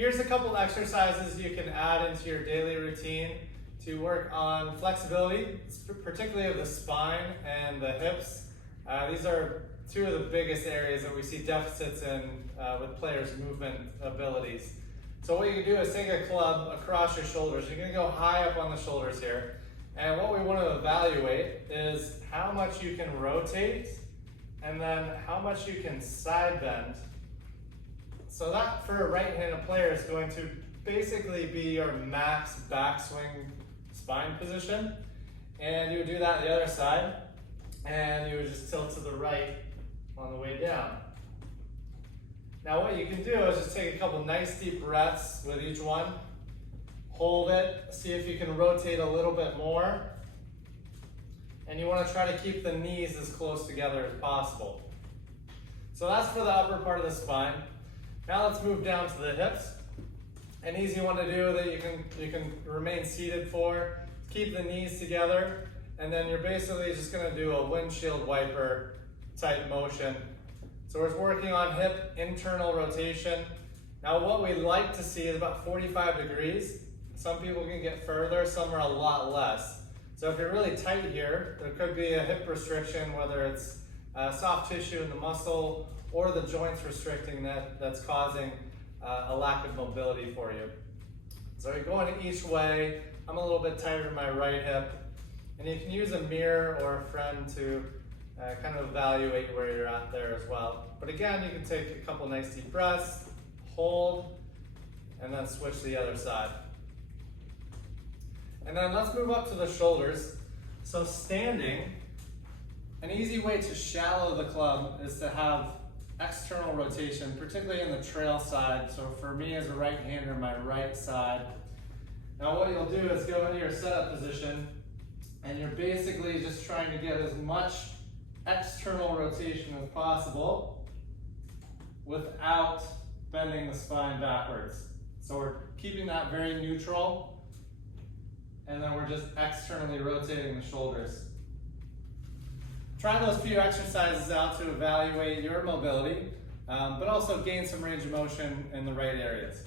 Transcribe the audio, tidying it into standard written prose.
Here's a couple exercises you can add into your daily routine to work on flexibility, particularly of the spine and the hips. These are two of the biggest areas that we see deficits in with players' movement abilities. So what you can do is take a club across your shoulders. You're going to go high up on the shoulders here. And what we want to evaluate is how much you can rotate and then how much you can side bend. So that, for a right-handed player, is going to basically be your max backswing spine position. And you would do that the other side, and you would just tilt to the right on the way down. Now what you can do is just take a couple nice deep breaths with each one. Hold it, see if you can rotate a little bit more. And you want to try to keep the knees as close together as possible. So that's for the upper part of the spine. Now let's move down to the hips. An easy one to do that you can remain seated for. Keep the knees together, and then you're basically just going to do a windshield wiper type motion. So we're working on hip internal rotation. Now what we like to see is about 45 degrees. Some people can get further, some are a lot less. So if you're really tight here, there could be a hip restriction, whether it's soft tissue in the muscle or the joints restricting that's causing a lack of mobility for you. So you're going each way. I'm a little bit tighter in my right hip. And you can use a mirror or a friend to kind of evaluate where you're at there as well. But again, you can take a couple nice deep breaths, hold, and then switch to the other side. And then let's move up to the shoulders. So standing, an easy way to shallow the club is to have external rotation, particularly in the trail side. So for me as a right-hander, my right side. Now what you'll do is go into your setup position, and you're basically just trying to get as much external rotation as possible without bending the spine backwards. So we're keeping that very neutral, and then we're just externally rotating the shoulders. Try those few exercises out to evaluate your mobility, but also gain some range of motion in the right areas.